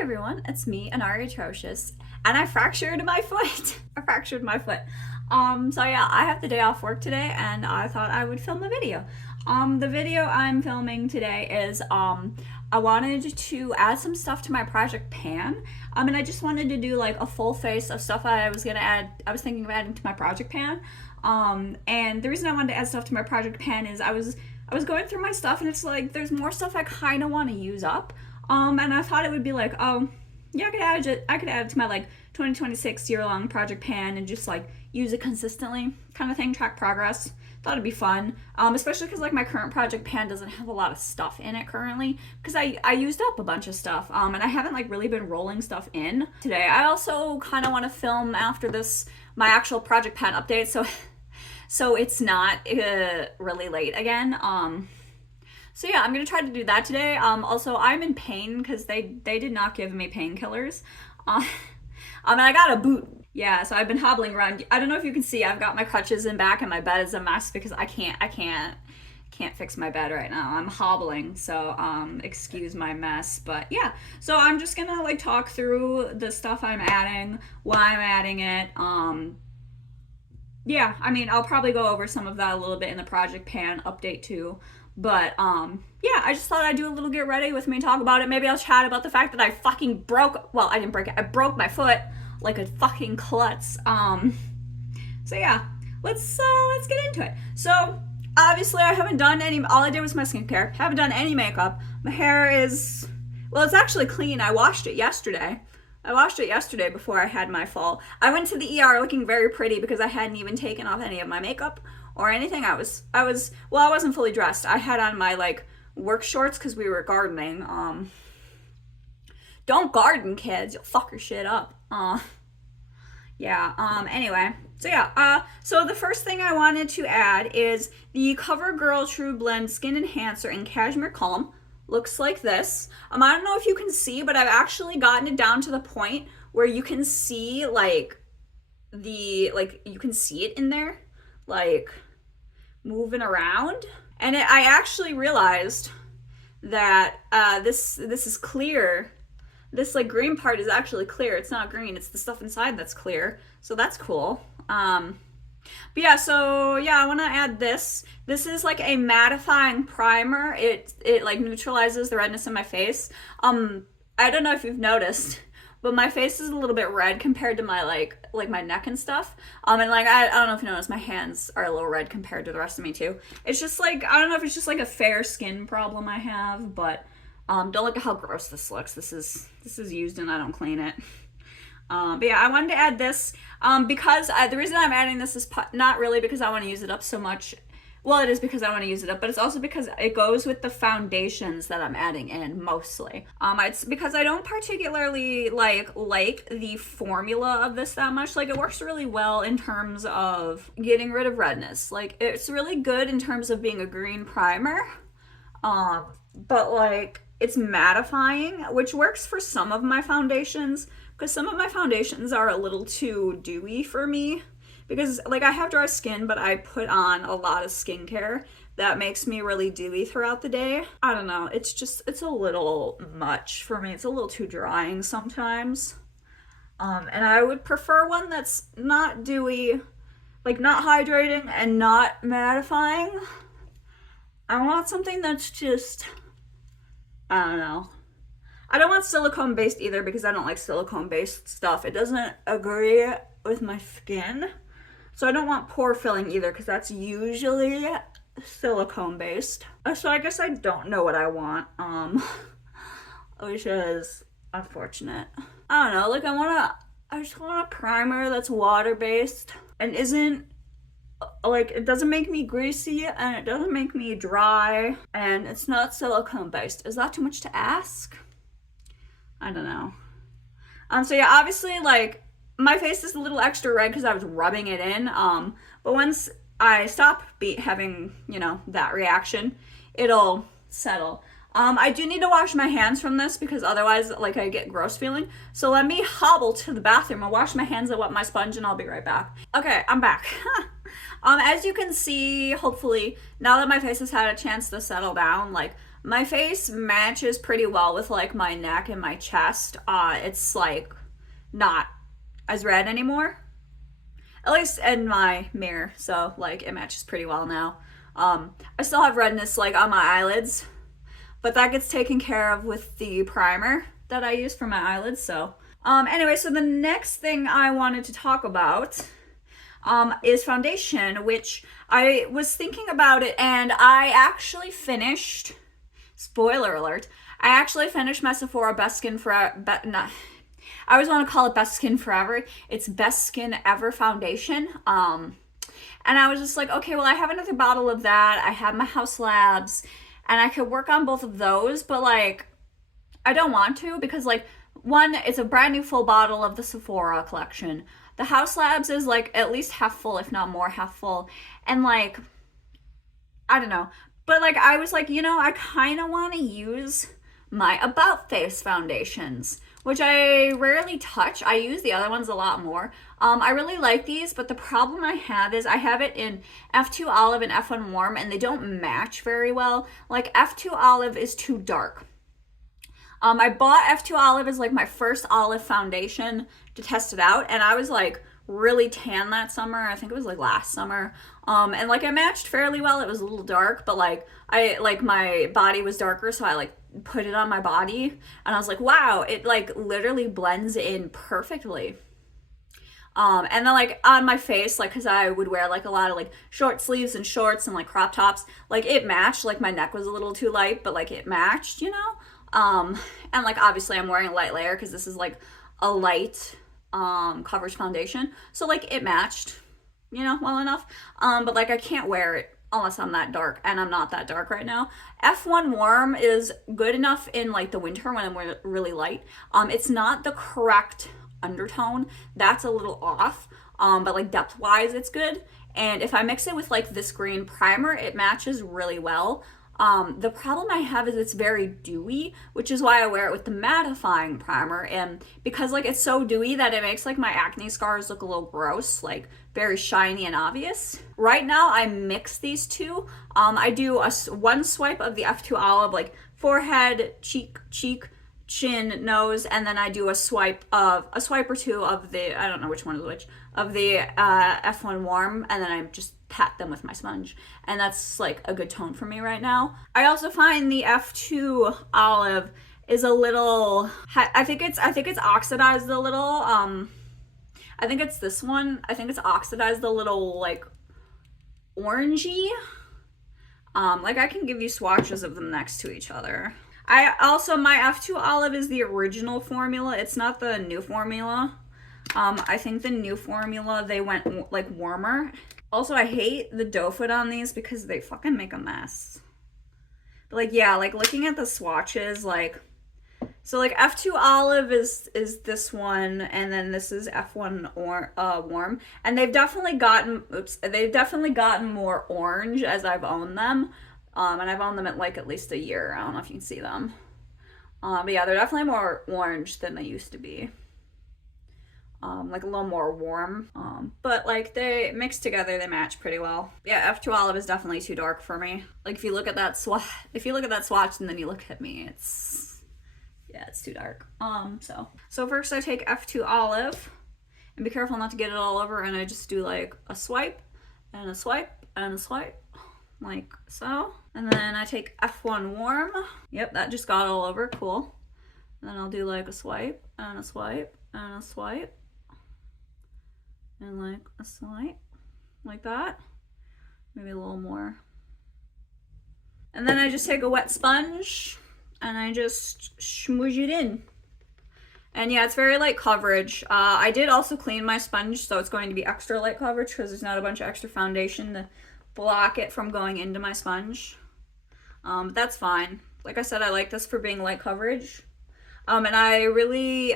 everyone, it's me, Anari Atrocious, and I fractured my foot. I fractured my foot. So yeah, I have the day off work today, and I thought I would film a video. The video I'm filming today is, I wanted to add some stuff to my project pan. And I just wanted to do like a full face of stuff I was gonna add, I was thinking of adding to my project pan. And the reason I wanted to add stuff to my project pan is I was going through my stuff, and it's like, there's more stuff I kind of want to use up. And I thought it would be like, oh, yeah, I could add it to my like 2026 year-long project pan and just like use it consistently, kind of thing, track progress. Thought it'd be fun, especially because like my current project pan doesn't have a lot of stuff in it currently, because I used up a bunch of stuff, and I haven't like really been rolling stuff in today. I also kind of want to film after this my actual project pan update, so it's not really late again. So yeah, I'm gonna try to do that today. Also, I'm in pain because they did not give me painkillers. And I got a boot. Yeah, so I've been hobbling around. I don't know if you can see, I've got my crutches in back, and my bed is a mess because I can't fix my bed right now. I'm hobbling, so excuse my mess. But yeah, so I'm just gonna like talk through the stuff I'm adding, why I'm adding it. Yeah, I mean, I'll probably go over some of that a little bit in the project pan update too. But yeah, I just thought I'd do a little get ready with me and talk about it. Maybe I'll chat about the fact that I fucking broke, well, I didn't break it, I broke my foot like a fucking klutz. So yeah, let's get into it. So obviously I haven't done any, all I did was my skincare, haven't done any makeup. My hair is, well, it's actually clean. I washed it yesterday. Before I had my fall. I went to the ER looking very pretty because I hadn't even taken off any of my makeup or anything. I wasn't fully dressed. I had on my like work shorts because we were gardening. Don't garden, kids. You'll fuck your shit up. Yeah. Anyway. So yeah. So the first thing I wanted to add is the CoverGirl True Blend Skin Enhancer in Cashmere Calm. Looks like this. I don't know if you can see, but I've actually gotten it down to the point where you can see like you can see it in there, like moving around. And I actually realized that this is clear. This like green part is actually clear. It's not green. It's the stuff inside that's clear. So that's cool. But yeah, so yeah, I want to add this. This is like a mattifying primer. It like neutralizes the redness in my face. I don't know if you've noticed, but my face is a little bit red compared to my like my neck and stuff. And like I don't know if you noticed, my hands are a little red compared to the rest of me too. It's just like, I don't know if it's just like a fair skin problem I have, but don't look at how gross this looks. This is used and I don't clean it. But yeah, I wanted to add this because the reason I'm adding this is not really because I want to use it up so much. Well, it is because I want to use it up, but it's also because it goes with the foundations that I'm adding in mostly. It's because I don't particularly like the formula of this that much. Like, it works really well in terms of getting rid of redness. Like, it's really good in terms of being a green primer. But like, it's mattifying, which works for some of my foundations, because some of my foundations are a little too dewy for me, because like I have dry skin, but I put on a lot of skincare that makes me really dewy throughout the day. I don't know, it's a little much for me. It's a little too drying sometimes. And I would prefer one that's not dewy, like not hydrating and not mattifying. I want something that's just, I don't know. I don't want silicone based either because I don't like silicone based stuff. It doesn't agree with my skin. So I don't want pore filling either because that's usually silicone based. So I guess I don't know what I want, which is unfortunate. I don't know, like I just want a primer that's water based and isn't like, it doesn't make me greasy and it doesn't make me dry and it's not silicone based. Is that too much to ask? I don't know. So yeah, obviously like my face is a little extra red because I was rubbing it in. But once I stop having, you know, that reaction, it'll settle. I do need to wash my hands from this because otherwise like I get gross feeling. So let me hobble to the bathroom. I'll wash my hands and wet my sponge and I'll be right back. Okay, I'm back. As you can see, hopefully, now that my face has had a chance to settle down, like My face matches pretty well with like my neck and my chest. It's like not as red anymore, at least in my mirror. So like it matches pretty well now. I still have redness like on my eyelids, but that gets taken care of with the primer that I use for my eyelids. So anyway, so the next thing I wanted to talk about is foundation, which I was thinking about it, and I actually finished, spoiler alert, I actually finished my Sephora Best Skin Forever, I always want to call it Best Skin Forever. It's Best Skin Ever Foundation. And I was just like, okay, well, I have another bottle of that. I have my House Labs, and I could work on both of those, but like, I don't want to because like, one, it's a brand new full bottle of the Sephora collection. The House Labs is like at least half full, if not more half full. And like, I don't know. But like, I was like, you know, I kind of want to use my About Face foundations, which I rarely touch. I use the other ones a lot more. I really like these, but the problem I have is I have it in F2 Olive and F1 Warm, and they don't match very well. Like, F2 Olive is too dark. I bought F2 Olive as like my first olive foundation to test it out, and I was like really tan that summer. I think it was like last summer. And like it matched fairly well. It was a little dark, but like my body was darker, so I like put it on my body, and I was like, wow, it like literally blends in perfectly. And then like on my face, like, cause I would wear like a lot of like short sleeves and shorts and like crop tops, like it matched. Like my neck was a little too light, but like it matched, you know? And like obviously I'm wearing a light layer because this is like a light coverage foundation, so like it matched, you know, well enough. But like I can't wear it unless I'm that dark, and I'm not that dark right now. F1 Warm is good enough in like the winter when I'm really light. It's not the correct undertone, that's a little off, but like depth wise it's good. And if I mix it with like this green primer, it matches really well. The problem I have is it's very dewy, which is why I wear it with the mattifying primer. And because like it's so dewy that it makes like my acne scars look a little gross, like very shiny and obvious. Right now I mix these two. I do one swipe of the F2 Olive, like forehead, cheek, chin, nose, and then I do a swipe or two of the, I don't know which one is which, of the F1 Warm, and then I just pat them with my sponge, and that's like a good tone for me right now. I also find the F2 Olive is a little, I think it's oxidized a little. I think it's this one. I think it's oxidized a little like orangey. Like I can give you swatches of them next to each other. My F2 Olive is the original formula. It's not the new formula. I think the new formula, they went like warmer. Also, I hate the doe foot on these because they fucking make a mess. But like, yeah, like looking at the swatches, like, so like F2 Olive is this one, and then this is F1 Warm. And they've definitely gotten more orange as I've owned them. And I've owned them at least a year. I don't know if you can see them. But yeah, they're definitely more orange than they used to be. Like a little more warm. But like they mixed together, they match pretty well. Yeah, F2 Olive is definitely too dark for me. Like if you look at that swatch and then you look at me, it's too dark. So first I take F2 Olive, and be careful not to get it all over, and I just do like a swipe and a swipe and a swipe, like so. And then I take F1 Warm. Yep, that just got all over, cool. And then I'll do like a swipe and a swipe and a swipe and like a swipe, like that. Maybe a little more. And then I just take a wet sponge and I just smoosh it in. And yeah, it's very light coverage. I did also clean my sponge, so it's going to be extra light coverage because there's not a bunch of extra foundation to block it from going into my sponge. But that's fine. Like I said, I like this for being light coverage. And I really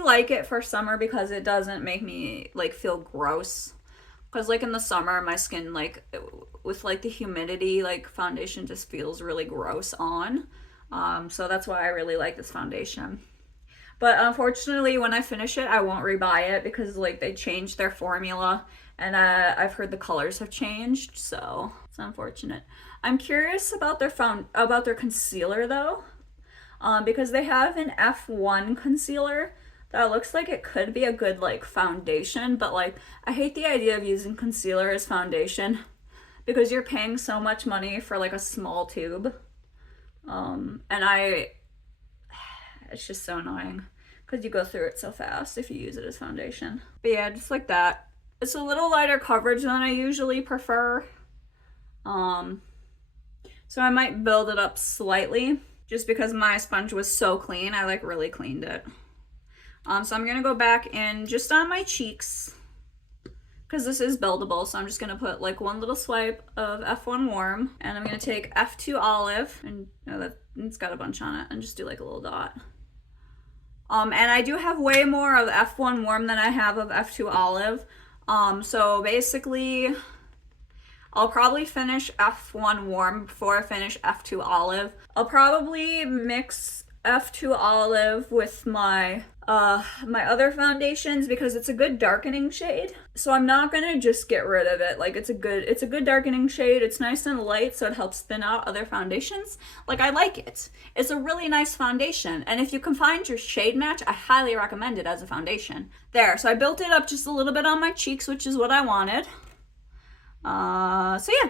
like it for summer because it doesn't make me like feel gross. Because like in the summer, my skin, like with like the humidity, like foundation just feels really gross on. So that's why I really like this foundation. But unfortunately, when I finish it, I won't rebuy it because like they changed their formula, and I've heard the colors have changed, so it's unfortunate. I'm curious about their concealer though, because they have an F1 concealer that looks like it could be a good like foundation, but like I hate the idea of using concealer as foundation because you're paying so much money for like a small tube. And it's just so annoying because you go through it so fast if you use it as foundation. But yeah, just like that. It's a little lighter coverage than I usually prefer. So I might build it up slightly just because my sponge was so clean. I like really cleaned it. So I'm gonna go back in just on my cheeks because this is buildable. So I'm just gonna put like one little swipe of F1 Warm, and I'm gonna take F2 Olive, and it's got a bunch on it, and just do like a little dot. And I do have way more of F1 Warm than I have of F2 Olive. So basically, I'll probably finish F1 Warm before I finish F2 Olive. I'll probably mix F2 Olive with my other foundations because it's a good darkening shade. So I'm not gonna just get rid of it. Like it's a good darkening shade. It's nice and light, so it helps thin out other foundations. Like I like it. It's a really nice foundation. And if you can find your shade match, I highly recommend it as a foundation. There, so I built it up just a little bit on my cheeks, which is what I wanted. So yeah.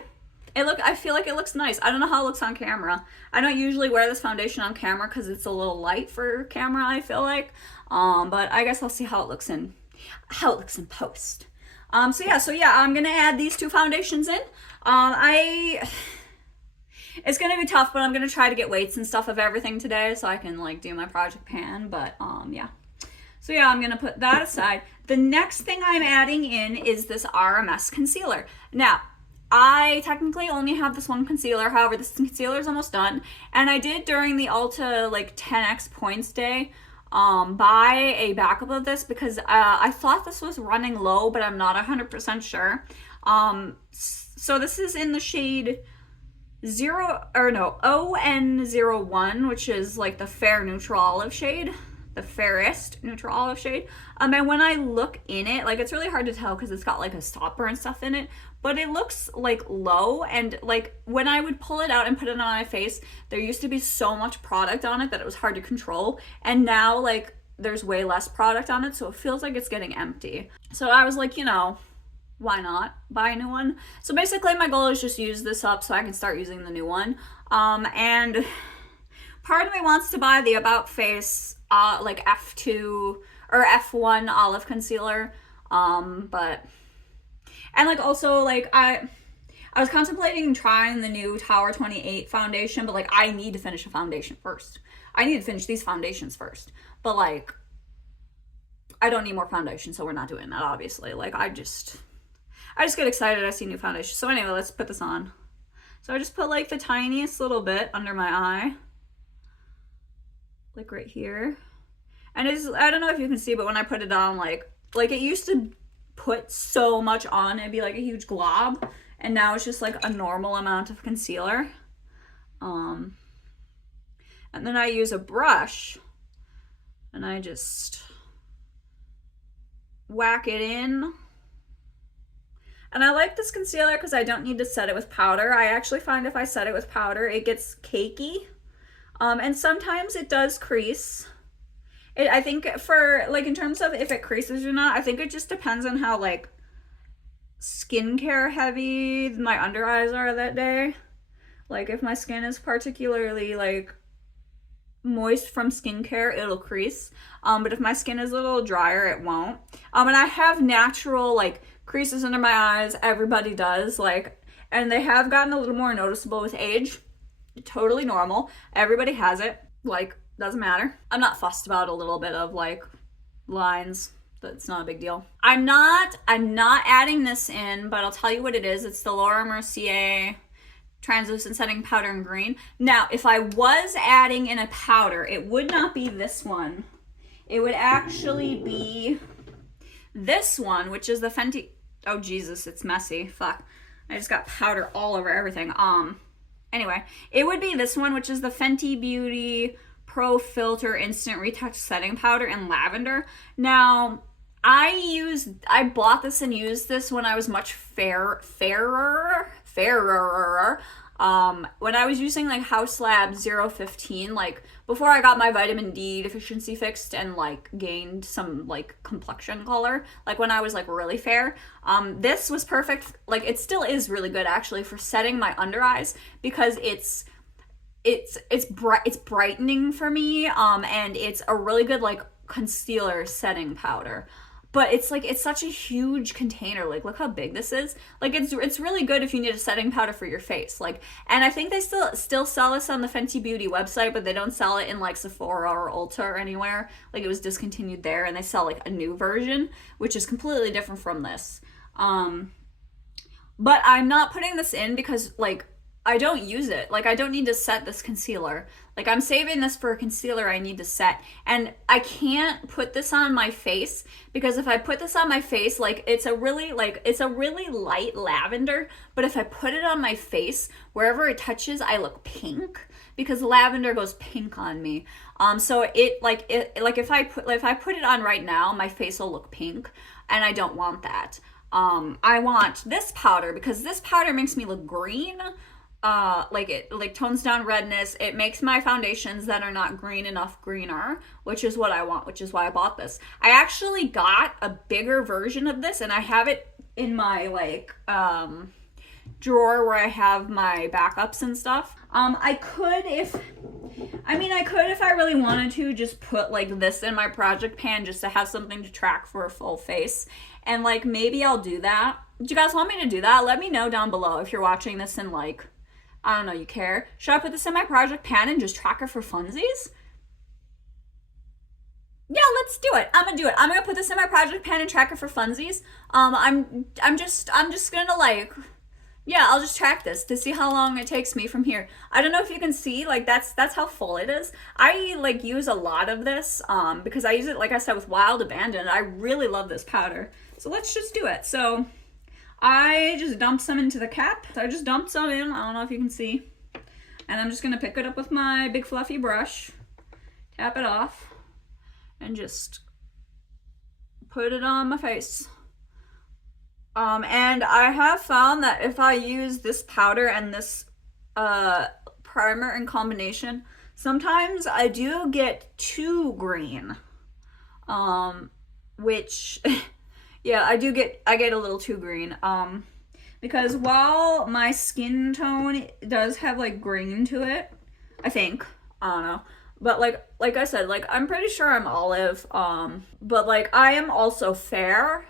I feel like it looks nice. I don't know how it looks on camera. I don't usually wear this foundation on camera because it's a little light for camera, I feel like. But I guess I'll see how it looks in post. So yeah, I'm gonna add these two foundations in. It's gonna be tough, but I'm gonna try to get weights and stuff of everything today so I can like do my project pan. But yeah. So yeah, I'm gonna put that aside. The next thing I'm adding in is this RMS concealer. Now, I technically only have this one concealer, however, this concealer is almost done. And I did during the Ulta like 10x points day buy a backup of this because I thought this was running low, but I'm not 100% sure. So this is in the shade ON01, which is like the fair neutral olive shade. The fairest neutral olive shade. And when I look in it, like it's really hard to tell because it's got like a stopper and stuff in it, but it looks like low, and like when I would pull it out and put it on my face, there used to be so much product on it that it was hard to control, and now like there's way less product on it, so it feels like it's getting empty. So I was like, why not buy a new one? So basically my goal is just use this up so I can start using the new one. And part of me wants to buy the About Face like F2 or F1 olive concealer, but and like also like I was contemplating trying the new Tower 28 foundation, but like I need to finish a foundation first. I need to finish these foundations first, but like I don't need more foundation, so we're not doing that, obviously. Like I just get excited I see new foundation. So anyway, let's put this on. So I just put like the tiniest little bit under my eye, like right here. And it's, I don't know if you can see, but when I put it on, like it used to put so much on, it'd be like a huge glob, and now it's just like a normal amount of concealer. And then I use a brush and I just whack it in. And I like this concealer because I don't need to set it with powder. I actually find if I set it with powder, it gets cakey. And sometimes it does crease. I think for, like, in terms of if it creases or not, I think it just depends on how, like, skincare heavy my under eyes are that day. Like, if my skin is particularly, like, moist from skincare, it'll crease. But if my skin is a little drier, it won't. And I have natural, like, creases under my eyes. Everybody does, like, and they have gotten a little more noticeable with age. Totally normal. Everybody has it. Like, doesn't matter. I'm not fussed about a little bit of like lines. That's not a big deal. I'm not adding this in, but I'll tell you what it is. It's the Laura Mercier translucent setting powder in green. Now, if I was adding in a powder, it would not be this one. It would actually be this one, which is the Fenty. Oh Jesus, it's messy. Fuck. I just got powder all over everything. Anyway, it would be this one, which is the Fenty Beauty Pro Filter Instant Retouch Setting Powder in lavender. Now, I bought this and used this when I was much fairer. When I was using like House Lab 015, like before I got my vitamin D deficiency fixed and like gained some like complexion color, like when I was like really fair, this was perfect. Like it still is really good actually for setting my under eyes because it's brightening for me, and it's a really good like concealer setting powder. But it's like it's such a huge container. Like look how big this is. Like it's really good if you need a setting powder for your face. Like, and I think they still sell this on the Fenty Beauty website, but they don't sell it in like Sephora or Ulta or anywhere. Like it was discontinued there, and they sell like a new version which is completely different from this. But I'm not putting this in because like I don't use it. Like I don't need to set this concealer. Like I'm saving this for a concealer I need to set. And I can't put this on my face because if I put this on my face, like it's a really light lavender, but if I put it on my face, wherever it touches, I look pink because lavender goes pink on me. So if I put it on right now, my face will look pink, and I don't want that. I want this powder because this powder makes me look green. Like it like tones down redness. It makes my foundations that are not green enough greener, which is what I want, which is why I bought this. I actually got a bigger version of this, and I have it in my like drawer where I have my backups and stuff. I could if I really wanted to just put like this in my project pan just to have something to track for a full face. And like maybe I'll do that. Do you guys want me to do that? Let me know down below if you're watching this and like, I don't know, you care. Should I put this in my project pan and just track it for funsies? Yeah, let's do it. I'm gonna do it. I'm gonna put this in my project pan and track it for funsies. I'm just gonna like, yeah, I'll just track this to see how long it takes me from here. I don't know if you can see, like that's how full it is. I like use a lot of this because I use it, like I said, with Wild Abandon. I really love this powder. So let's just do it. So I just dumped some into the cap. So I just dumped some in. I don't know if you can see. And I'm just going to pick it up with my big fluffy brush, tap it off, and just put it on my face. And I have found that if I use this powder and this primer in combination, sometimes I do get too green. Which... yeah, I get a little too green. Because while my skin tone does have like green to it, I think, I don't know. But like I said, like I'm pretty sure I'm olive. But like I am also fair.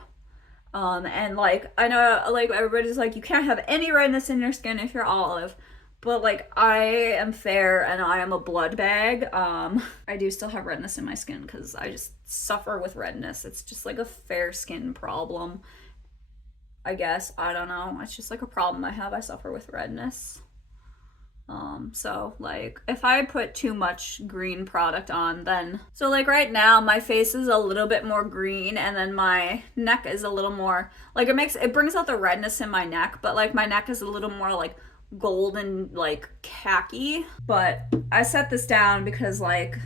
And like I know like everybody's like you can't have any redness in your skin if you're olive. But like I am fair and I am a blood bag. I do still have redness in my skin because I just suffer with redness. It's just like a fair skin problem, I guess. I don't know. It's just like a problem I have. I suffer with redness. So like if I put too much green product on, then so like right now my face is a little bit more green, and then my neck is a little more like it brings out the redness in my neck, but like my neck is a little more like golden, like khaki. But I set this down because like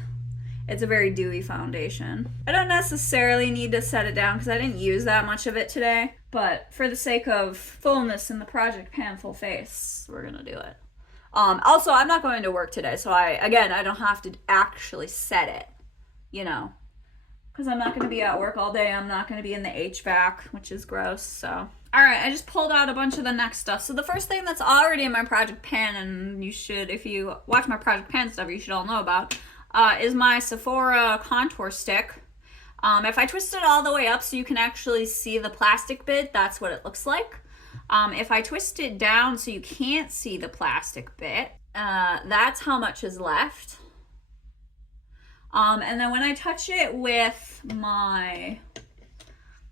it's a very dewy foundation. I don't necessarily need to set it down because I didn't use that much of it today, but for the sake of fullness in the project pan full face, we're gonna do it. Also, I'm not going to work today, so I don't have to actually set it, you know, because I'm not going to be at work all day. I'm not going to be in the HVAC, which is gross. So, all right, I just pulled out a bunch of the next stuff. So the first thing that's already in my project pan, and you should, if you watch my project pan stuff, you should all know about, is my Sephora contour stick. If I twist it all the way up so you can actually see the plastic bit, that's what it looks like. If I twist it down so you can't see the plastic bit, that's how much is left. And then when I touch it with my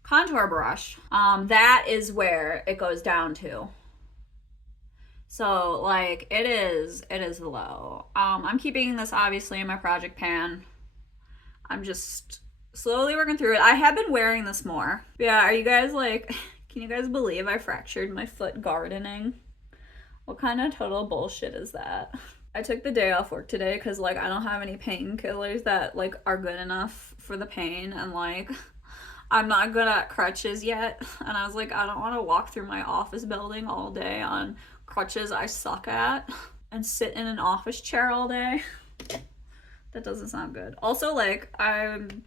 contour brush, that is where it goes down to. So like it is low. I'm keeping this obviously in my project pan. I'm just slowly working through it. I have been wearing this more. Yeah, are you guys like... Can you guys believe I fractured my foot gardening? What kind of total bullshit is that? I took the day off work today because like I don't have any painkillers that like are good enough for the pain, and like I'm not good at crutches yet, and I was like I don't want to walk through my office building all day on crutches I suck at and sit in an office chair all day. That doesn't sound good. Also, like, I'm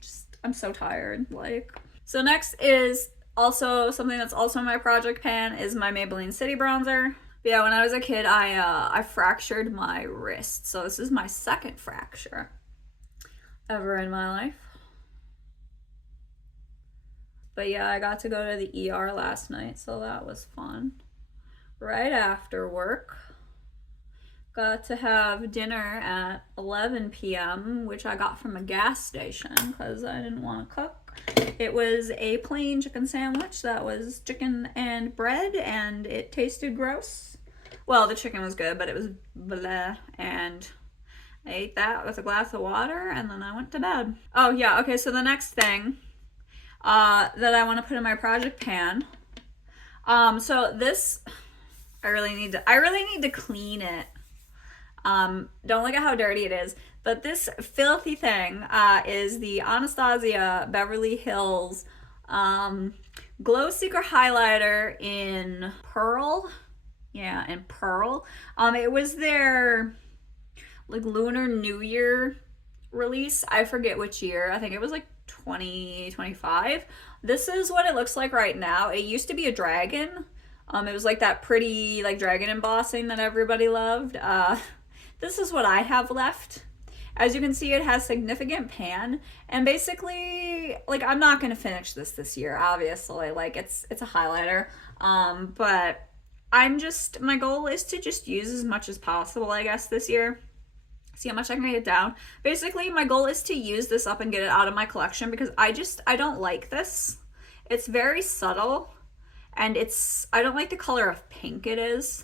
so tired. Like, so next is also something that's also in my project pan is my Maybelline City Bronzer. But yeah, when I was a kid, I fractured my wrist. So this is my second fracture ever in my life. But yeah, I got to go to the ER last night, so that was fun. Right after work, got to have dinner at 11 p.m., which I got from a gas station because I didn't want to cook. It was a plain chicken sandwich that was chicken and bread, and it tasted gross. Well, the chicken was good, but it was bleh, and I ate that with a glass of water, and then I went to bed. Oh, yeah, okay, so the next thing that I want to put in my project pan. So this, I really need to clean it. Don't look at how dirty it is. But this filthy thing is the Anastasia Beverly Hills Glow Seeker Highlighter in Pearl. Yeah, in Pearl. It was their like Lunar New Year release. I forget which year. I think it was like 2025. This is what it looks like right now. It used to be a dragon. It was like that pretty like dragon embossing that everybody loved. This is what I have left. As you can see, it has significant pan, and basically, like, I'm not gonna finish this year, obviously. Like, it's a highlighter, but my goal is to just use as much as possible, I guess, this year. See how much I can get it down. Basically, my goal is to use this up and get it out of my collection because I don't like this. It's very subtle, and I don't like the color of pink it is.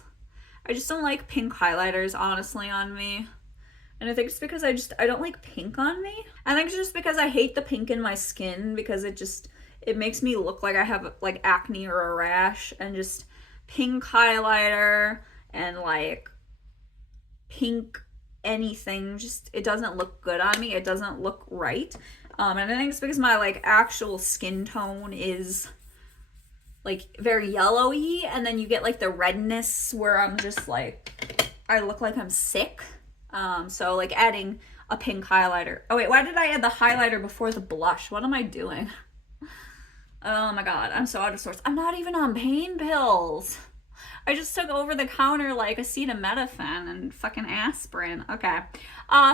I just don't like pink highlighters, honestly, on me. And I think it's because I don't like pink on me. I think it's just because I hate the pink in my skin because it makes me look like I have like acne or a rash, and just pink highlighter and like pink anything, just it doesn't look good on me. It doesn't look right. And I think it's because my like actual skin tone is like very yellowy, and then you get like the redness where I'm just like, I look like I'm sick. So like adding a pink highlighter. Oh wait, why did I add the highlighter before the blush? What am I doing? Oh my god, I'm so out of sorts. I'm not even on pain pills. I just took over the counter like acetaminophen and fucking aspirin. Okay.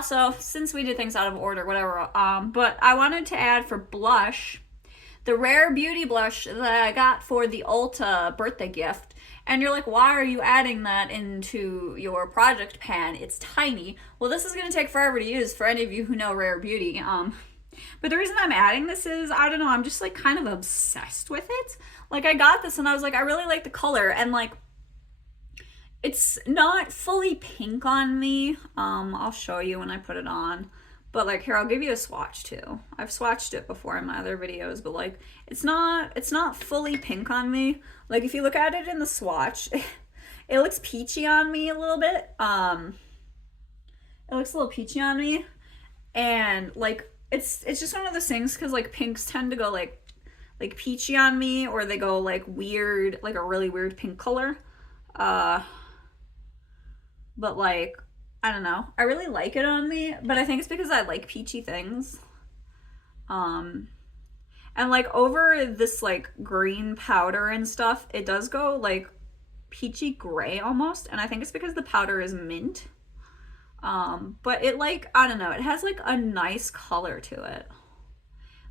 So since we did things out of order, whatever. But I wanted to add for blush the Rare Beauty blush that I got for the Ulta birthday gift. And you're like, why are you adding that into your project pan? It's tiny. Well, this is going to take forever to use for any of you who know Rare Beauty. But the reason I'm adding this is, I don't know, I'm just like kind of obsessed with it. Like I got this and I was like, I really like the color, and like it's not fully pink on me. I'll show you when I put it on. But like here, I'll give you a swatch too. I've swatched it before in my other videos, but like it's not fully pink on me. Like if you look at it in the swatch, it looks peachy on me a little bit. It looks a little peachy on me, and like it's just one of those things because like pinks tend to go like peachy on me, or they go like weird, like a really weird pink color. But like I don't know, I really like it on me, but I think it's because I like peachy things. And like over this like green powder and stuff, it does go like peachy gray almost, and I think it's because the powder is mint. But it like, I don't know, it has like a nice color to it.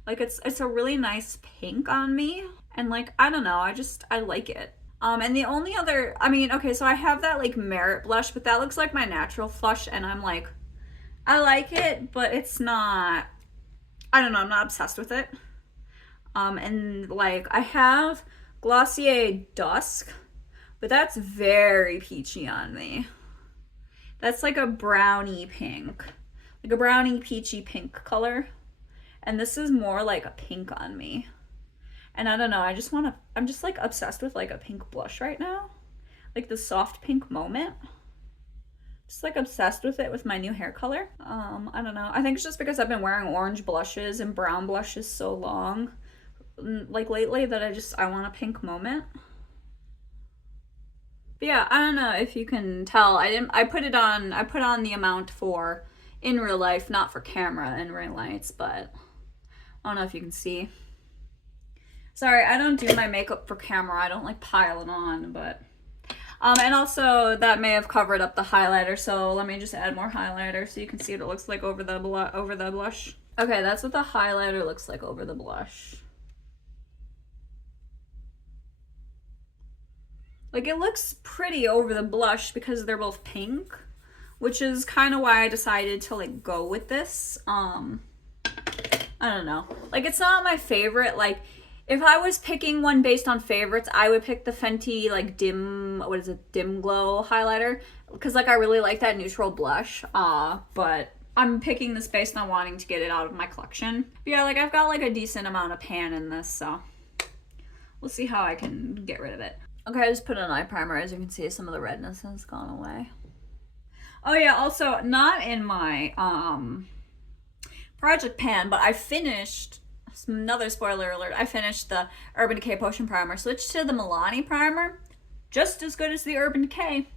Like it's a really nice pink on me, and like I don't know, I like it. And the only other, I mean, okay, so I have that like Merit blush, but that looks like my natural flush, and I'm like, I like it, but it's not, I don't know, I'm not obsessed with it. And like I have Glossier Dusk, but that's very peachy on me. That's like a brownie pink, like a brownie peachy pink color. And this is more like a pink on me. And I don't know, I'm just like obsessed with like a pink blush right now. Like the soft pink moment. Just like obsessed with it with my new hair color. I don't know. I think it's just because I've been wearing orange blushes and brown blushes so long, like lately, that I want a pink moment. But yeah, I don't know if you can tell. I put on the amount for in real life, not for camera and ring lights, but I don't know if you can see. Sorry, I don't do my makeup for camera. I don't like pile it on, but and also that may have covered up the highlighter, so let me just add more highlighter so you can see what it looks like over the blush. Okay, that's what the highlighter looks like over the blush. Like, it looks pretty over the blush because they're both pink, which is kind of why I decided to like go with this. I don't know. Like, it's not my favorite. Like, if I was picking one based on favorites, I would pick the Fenty like dim glow highlighter because like I really like that neutral blush. But I'm picking this based on wanting to get it out of my collection. But yeah, like I've got like a decent amount of pan in this, so we'll see how I can get rid of it. Okay, I just put an eye primer. As you can see, some of the redness has gone away. Oh yeah, also not in my project pan, but I finished, another spoiler alert, I finished the Urban Decay Potion Primer. Switched to the Milani Primer. Just as good as the Urban Decay.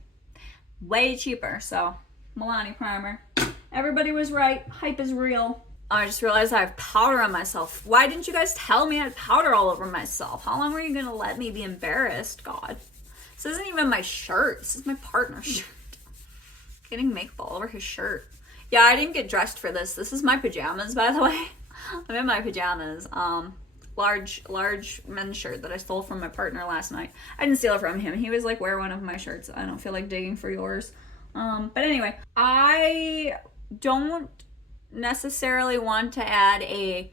Way cheaper, so Milani Primer. Everybody was right. Hype is real. I just realized I have powder on myself. Why didn't you guys tell me I had powder all over myself? How long were you gonna let me be embarrassed? God. This isn't even my shirt. This is my partner's shirt. Getting makeup all over his shirt. Yeah, I didn't get dressed for this. This is my pajamas, by the way. I'm in my pajamas. Large men's shirt that I stole from my partner last night. I didn't steal it from him. He was like, wear one of my shirts. I don't feel like digging for yours. But anyway, I don't necessarily want to add a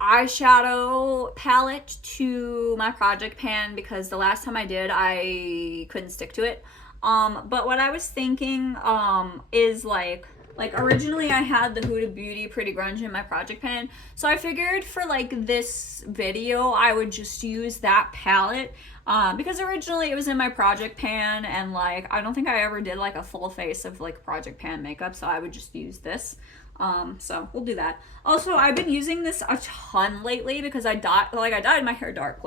eyeshadow palette to my project pan because the last time I did, I couldn't stick to it. But what I was thinking is like originally I had the Huda Beauty Pretty Grunge in my project pan, so I figured for like this video I would just use that palette because originally it was in my project pan and like I don't think I ever did like a full face of like project pan makeup, so I would just use this. So we'll do that. Also, I've been using this a ton lately because I dyed my hair dark.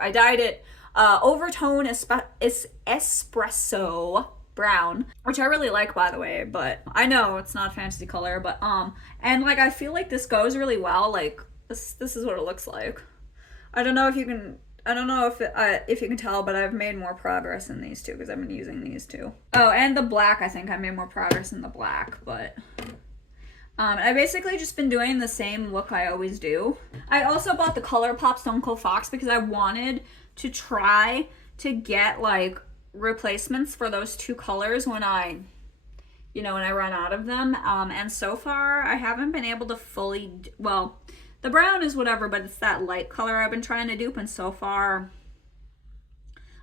I dyed it overtone espresso brown, which I really like, by the way, but I know it's not fantasy color, but and like I feel like this goes really well. Like this is what it looks like. I don't know if you can tell, but I've made more progress in these two because I've been using these two. Oh, and the black, I think I made more progress in the black, but I basically just been doing the same look I always do. I also bought the ColourPop Stone Cold Fox because I wanted to try to get like replacements for those two colors when I run out of them. And so far I haven't been able to fully, well, the brown is whatever, but it's that light color I've been trying to dupe, and so far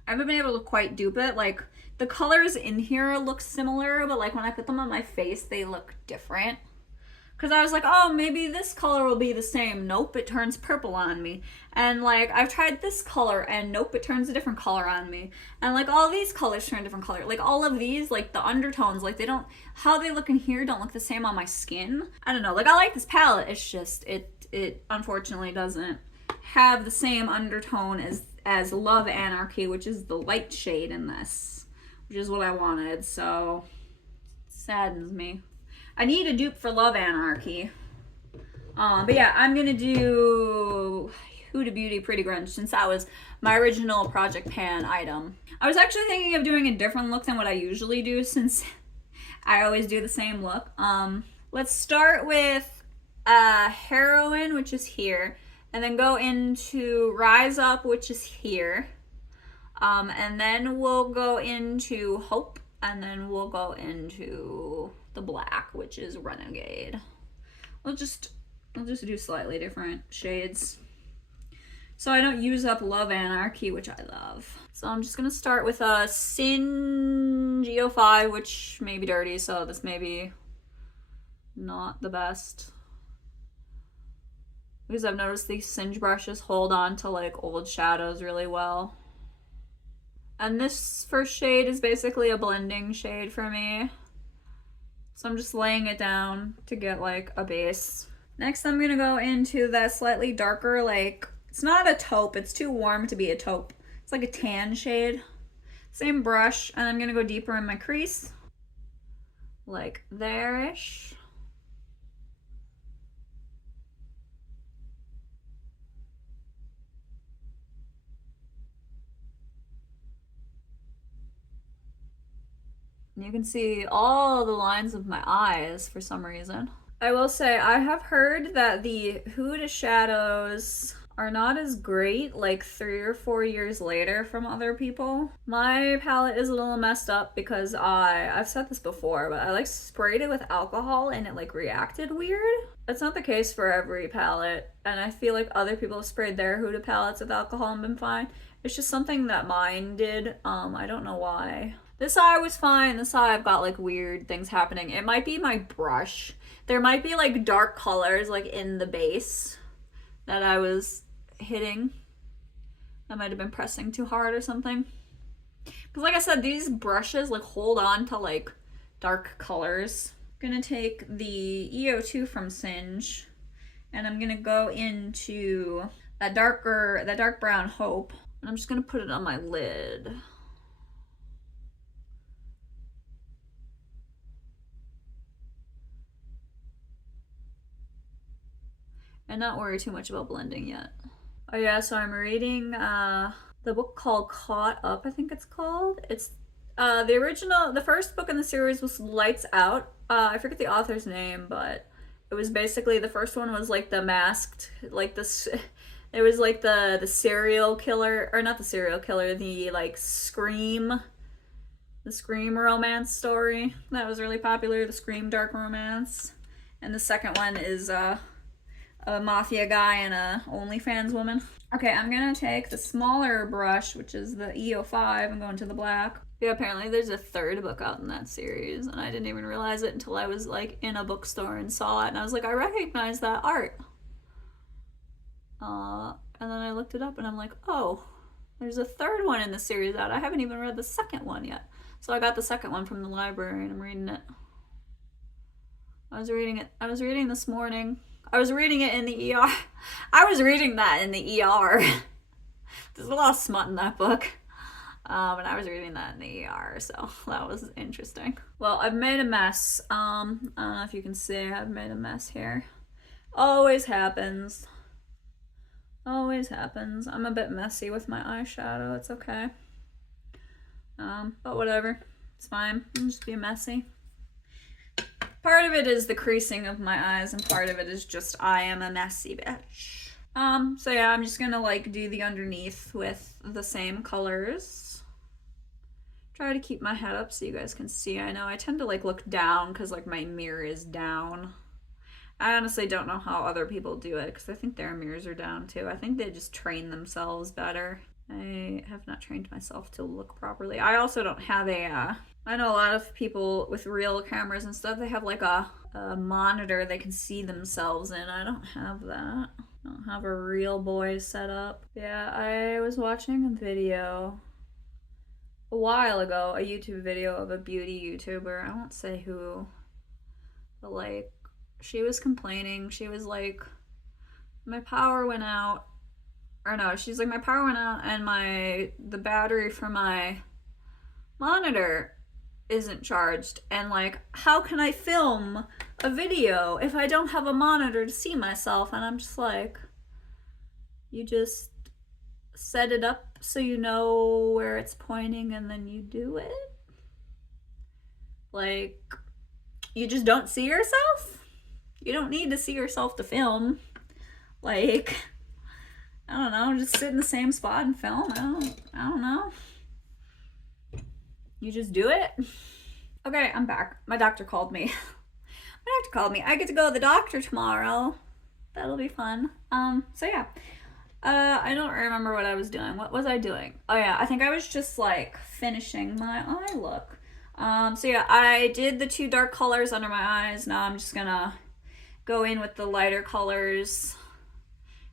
I haven't been able to quite dupe it. Like the colors in here look similar, but like when I put them on my face, they look different. Because I was like, oh, maybe this color will be the same. Nope, it turns purple on me. And like, I've tried this color and nope, it turns a different color on me. And like, all these colors turn different color. Like all of these, like the undertones, like they don't, how they look in here don't look the same on my skin. I don't know, like I like this palette. It's just, it unfortunately doesn't have the same undertone as Love Anarchy, which is the light shade in this, which is what I wanted. So, it saddens me. I need a dupe for Love Anarchy. But yeah, I'm gonna do Huda Beauty Pretty Grunge since that was my original project pan item. I was actually thinking of doing a different look than what I usually do since I always do the same look. Let's start with Heroine, which is here, and then go into Rise Up, which is here. And then we'll go into Hope, and then we'll go into the black, which is Renegade. I'll just do slightly different shades so I don't use up Love Anarchy, which I love. So I'm just gonna start with a Sin Go5, which may be dirty, so this may be not the best because I've noticed these Singe brushes hold on to like old shadows really well. And this first shade is basically a blending shade for me. So I'm just laying it down to get like a base. Next I'm gonna go into that slightly darker, like, it's not a taupe, it's too warm to be a taupe. It's like a tan shade. Same brush, and I'm gonna go deeper in my crease. Like there-ish. You can see all the lines of my eyes for some reason. I will say, I have heard that the Huda shadows are not as great like 3 or 4 years later from other people. My palette is a little messed up because I've said this before, but I like sprayed it with alcohol and it like reacted weird. That's not the case for every palette, and I feel like other people have sprayed their Huda palettes with alcohol and been fine. It's just something that mine did. I don't know why. This eye was fine. This eye I've got like weird things happening. It might be my brush. There might be like dark colors like in the base that I was hitting. I might have been pressing too hard or something. Because like I said, these brushes like hold on to like dark colors. I'm gonna take the EO2 from Singe and I'm gonna go into that dark brown Hope. And I'm just gonna put it on my lid. And not worry too much about blending yet. Oh yeah, so I'm reading the book called Caught Up, I think it's called. It's the first book in the series was Lights Out. I forget the author's name, but it was basically, the first one was like the masked, like this, it was like the serial killer, or not the serial killer, the like Scream romance story that was really popular, the Scream dark romance. And the second one is a mafia guy and a OnlyFans woman. Okay, I'm gonna take the smaller brush, which is the EO5, and go into the black. Yeah, apparently there's a third book out in that series, and I didn't even realize it until I was like in a bookstore and saw it, and I was like, I recognize that art. And then I looked it up and I'm like, oh, there's a third one in the series out. I haven't even read the second one yet. So I got the second one from the library and I'm reading it. I was reading this morning. I was reading it in the ER. I was reading that in the ER. There's a lot of smut in that book. And I was reading that in the ER, so that was interesting. Well, I've made a mess. I don't know if you can see, I've made a mess here. Always happens. Always happens. I'm a bit messy with my eyeshadow, it's okay. But whatever, it's fine. I'll just be messy. Part of it is the creasing of my eyes, and part of it is just I am a messy bitch. So yeah, I'm just gonna like do the underneath with the same colors. Try to keep my head up so you guys can see. I know I tend to like look down because like my mirror is down. I honestly don't know how other people do it because I think their mirrors are down too. I think they just train themselves better. I have not trained myself to look properly. I also don't have I know a lot of people with real cameras and stuff, they have like a monitor they can see themselves in. I don't have that. I don't have a real boy set up. Yeah, I was watching a video a while ago, a YouTube video of a beauty YouTuber. I won't say who, but like, she was complaining. She was like, my power went out. Or no, she's like, my power went out and the battery for my monitor isn't charged. And like, how can I film a video if I don't have a monitor to see myself? And I'm just like, you just set it up so you know where it's pointing and then you do it? Like, you just don't see yourself? You don't need to see yourself to film. Like, I don't know, just sit in the same spot and film. I don't know. You just do it. Okay, I'm back. My doctor called me. I get to go to the doctor tomorrow. That'll be fun. So yeah. I don't remember what I was doing. What was I doing? Oh yeah, I think I was just like finishing my eye look. So yeah, I did the 2 dark colors under my eyes. Now I'm just gonna go in with the lighter colors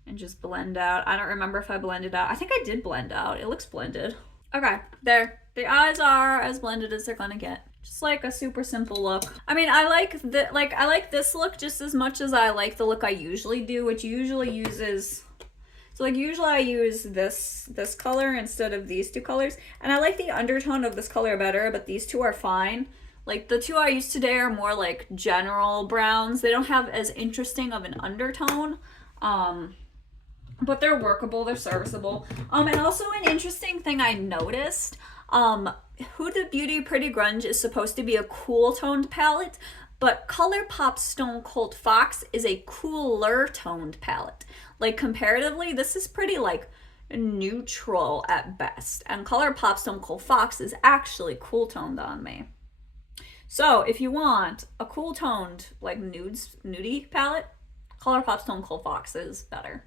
and just blend out. I don't remember if I blended out. I think I did blend out. It looks blended. Okay, there. The eyes are as blended as they're gonna get. Just like a super simple look. I mean, I like this look just as much as I like the look I usually do, which usually uses So like usually I use this color instead of these two colors. And I like the undertone of this color better, but these two are fine. Like the two I use today are more like general browns. They don't have as interesting of an undertone. But they're workable, they're serviceable. And also an interesting thing I noticed, Huda Beauty Pretty Grunge is supposed to be a cool toned palette, but ColourPop Stone Cold Fox is a cooler toned palette. Like comparatively, this is pretty like neutral at best, and ColourPop Stone Cold Fox is actually cool toned on me. So if you want a cool toned like nudie palette, ColourPop Stone Cold Fox is better.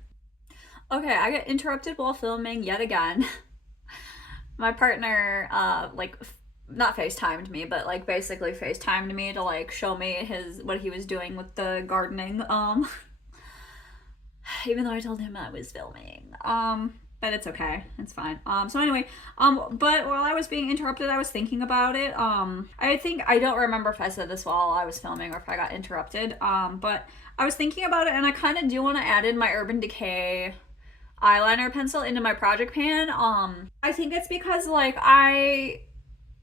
Okay, I got interrupted while filming yet again. My partner, not FaceTimed me, but like basically FaceTimed me to like show me what he was doing with the gardening. Even though I told him I was filming. But it's okay. It's fine. So anyway, but while I was being interrupted, I was thinking about it. I don't remember if I said this while I was filming or if I got interrupted. But I was thinking about it, and I kind of do want to add in my Urban Decay eyeliner pencil into my project pan. I think it's because like I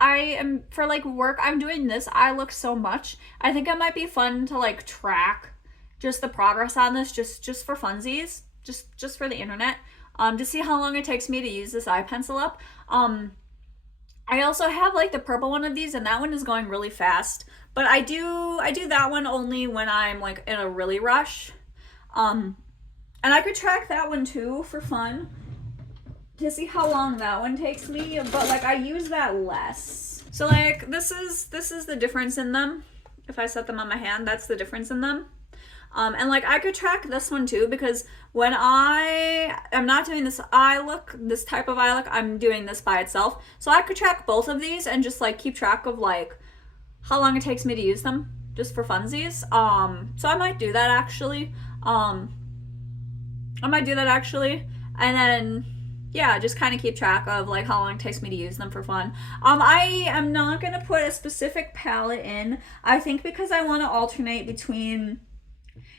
am, for like work, I'm doing this eye look so much. I think it might be fun to like track just the progress on this, just for funsies, just for the internet, to see how long it takes me to use this eye pencil up. I also have like the purple one of these, and that one is going really fast, but I do that one only when I'm like in a really rush. And I could track that one too for fun to see how long that one takes me, but like I use that less. So like this is the difference in them. If I set them on my hand, that's the difference in them. And like I could track this one too, because when I am not doing this type of eye look, I'm doing this by itself. So I could track both of these and just like keep track of like how long it takes me to use them just for funsies. So I might do that actually. And then yeah, just kind of keep track of like how long it takes me to use them for fun. I am not gonna put a specific palette in. I think because I want to alternate between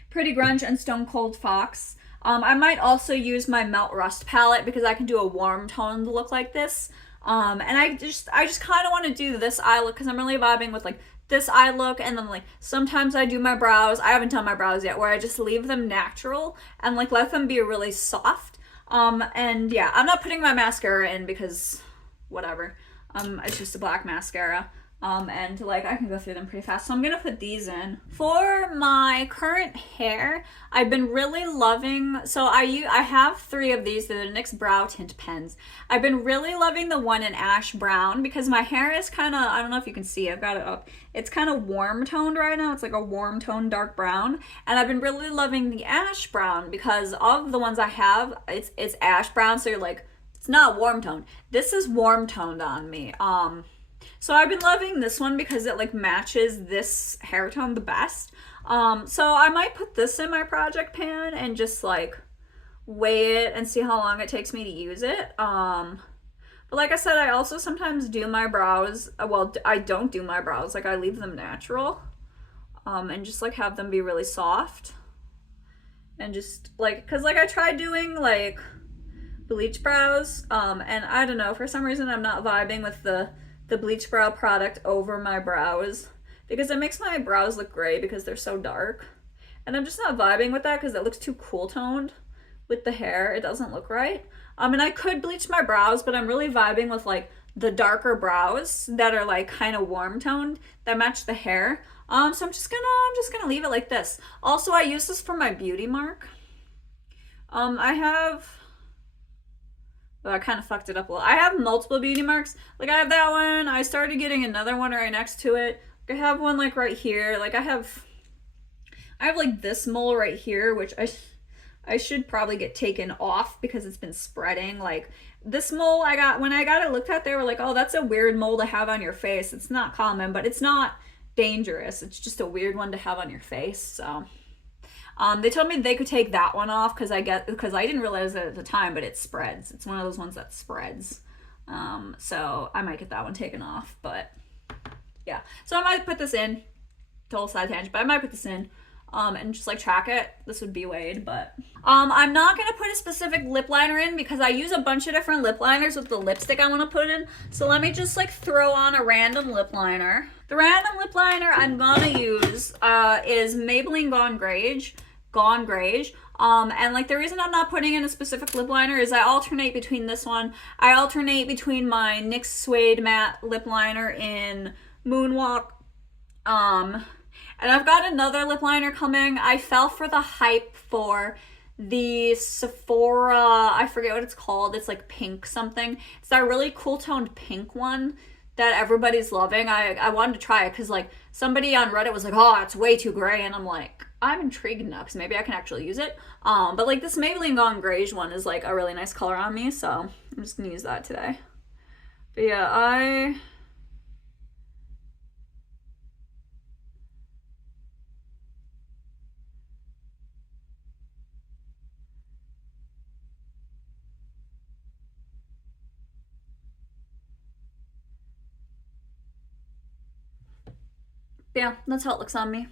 Pretty Grunge and Stone Cold Fox. I might also use my Melt Rust palette because I can do a warm toned look like this. And I just kind of want to do this eye look because I'm really vibing with like this eye look, and then like sometimes I do my brows. I haven't done my brows yet, where I just leave them natural and like let them be really soft. And yeah, I'm not putting my mascara in because whatever. It's just a black mascara. And like I can go through them pretty fast. So I'm gonna put these in. For my current hair, I've been really loving, so I have 3 of these. They're the NYX Brow Tint pens. I've been really loving the one in ash brown because my hair is kind of, I don't know if you can see, I've got it up. It's kind of warm toned right now. It's like a warm toned dark brown. And I've been really loving the ash brown because of the ones I have, it's ash brown, so you're like, it's not warm toned. This is warm toned on me. So I've been loving this one because it like matches this hair tone the best. So I might put this in my project pan and just like weigh it and see how long it takes me to use it. But like I said, I also sometimes do my brows. Well, I don't do my brows. Like I leave them natural, and just like have them be really soft. And just like, cause like I tried doing like bleach brows, and I don't know, for some reason I'm not vibing with the bleach brow product over my brows because it makes my brows look gray because they're so dark, and I'm just not vibing with that because it looks too cool toned with the hair. It doesn't look right. And I could bleach my brows, but I'm really vibing with like the darker brows that are like kind of warm toned that match the hair. So I'm just gonna leave it like this. Also, I use this for my beauty mark. I kind of fucked it up a little. I have multiple beauty marks. Like I have that one. I started getting another one right next to it. I have one like right here. Like I have like this mole right here, which I should probably get taken off because it's been spreading. Like this mole when I got it looked at, they were like, oh, that's a weird mole to have on your face. It's not common, but it's not dangerous. It's just a weird one to have on your face. So they told me they could take that one off because I didn't realize it at the time, but it spreads. It's one of those ones that spreads. So I might get that one taken off, but yeah. So I might put this in, total side tangent, but I might put this in. and just like track it, this would be Wade. But I'm not gonna put a specific lip liner in because I use a bunch of different lip liners with the lipstick I want to put in. So let me just like throw on a random lip liner. The random lip liner I'm gonna use is Maybelline Gone Grage. And like the reason I'm not putting in a specific lip liner is I alternate between this one. I alternate between my NYX Suede Matte lip liner in Moonwalk. And I've got another lip liner coming. I fell for the hype for the Sephora, I forget what it's called. It's like pink something. It's that really cool toned pink one that everybody's loving. I wanted to try it because like somebody on Reddit was like, oh, it's way too gray. And I'm like, I'm intrigued now because maybe I can actually use it. But like this Maybelline Gone Grage one is like a really nice color on me. So I'm just going to use that today. But yeah, yeah, that's how it looks on me.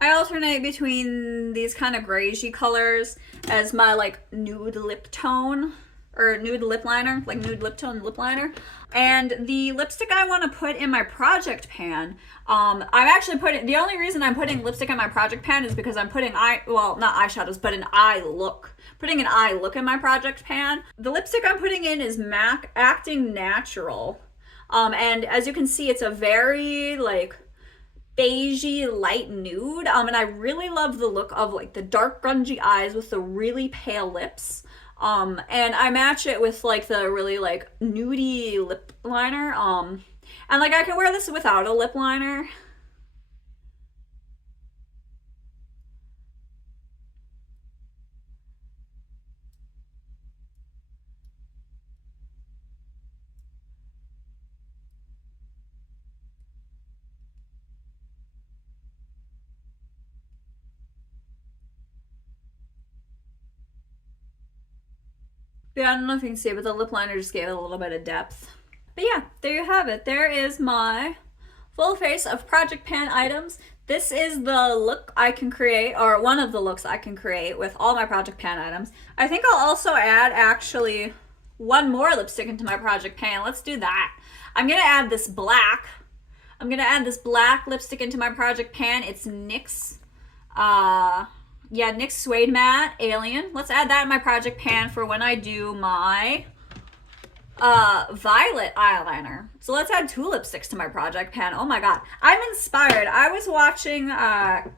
I alternate between these kind of gragey colors as my like nude lip tone or nude lip liner, like nude lip tone lip liner. And the lipstick I want to put in my project pan, I'm actually putting, the only reason I'm putting lipstick in my project pan is because I'm putting well, not eyeshadows, but an eye look. Putting an eye look in my project pan. The lipstick I'm putting in is MAC Acting Natural. And as you can see, it's a very like beigey light nude, and I really love the look of like the dark grungy eyes with the really pale lips, and I match it with like the really like nudie lip liner, and like I can wear this without a lip liner. Yeah, I don't know if you can see it, but the lip liner just gave it a little bit of depth. But yeah, there you have it. There is my full face of project pan items. This is the look I can create, or one of the looks I can create with all my project pan items. I think I'll also add actually one more lipstick into my project pan. Let's do that. I'm gonna add this black. I'm gonna add this black lipstick into my project pan. It's NYX. Yeah, NYX Suede Matte Alien. Let's add that in my project pan for when I do my violet eyeliner. So let's add 2 lipsticks to my project pan. Oh my god, I'm inspired. I was watching Kat.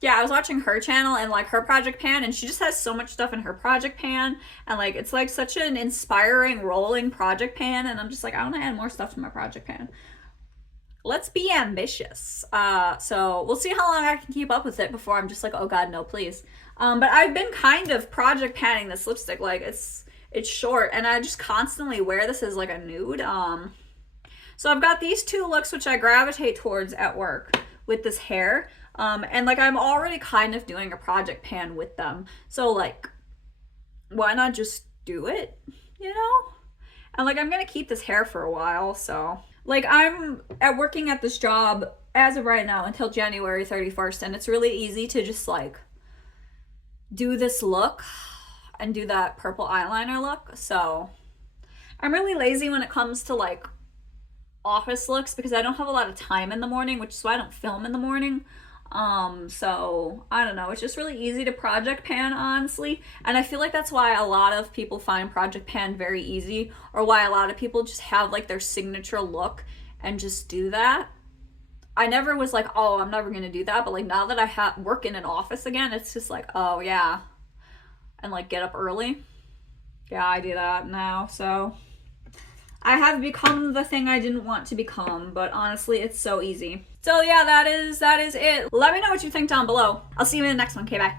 Yeah, I was watching her channel and like her project pan, and she just has so much stuff in her project pan, and like it's like such an inspiring rolling project pan, and I'm just like, I want to add more stuff to my project pan. Let's be ambitious. So we'll see how long I can keep up with it before I'm just like, oh god, no, please. But I've been kind of project panning this lipstick. Like it's short, and I just constantly wear this as like a nude. So I've got these 2 looks which I gravitate towards at work with this hair. And like I'm already kind of doing a project pan with them. So like, why not just do it? You know? And like I'm gonna keep this hair for a while, so. Like I'm working at this job as of right now until January 31st, and it's really easy to just like do this look and do that purple eyeliner look. So I'm really lazy when it comes to like office looks because I don't have a lot of time in the morning, which is why I don't film in the morning. So I don't know, it's just really easy to project pan, honestly, and I feel like that's why a lot of people find project pan very easy, or why a lot of people just have like their signature look and just do that. I never was like, oh, I'm never gonna do that, but like now that I work in an office again, it's just like, oh yeah, and like get up early. Yeah, I do that now. So I have become the thing I didn't want to become, but honestly, it's so easy. So yeah, that is it. Let me know what you think down below. I'll see you in the next one. Okay, bye.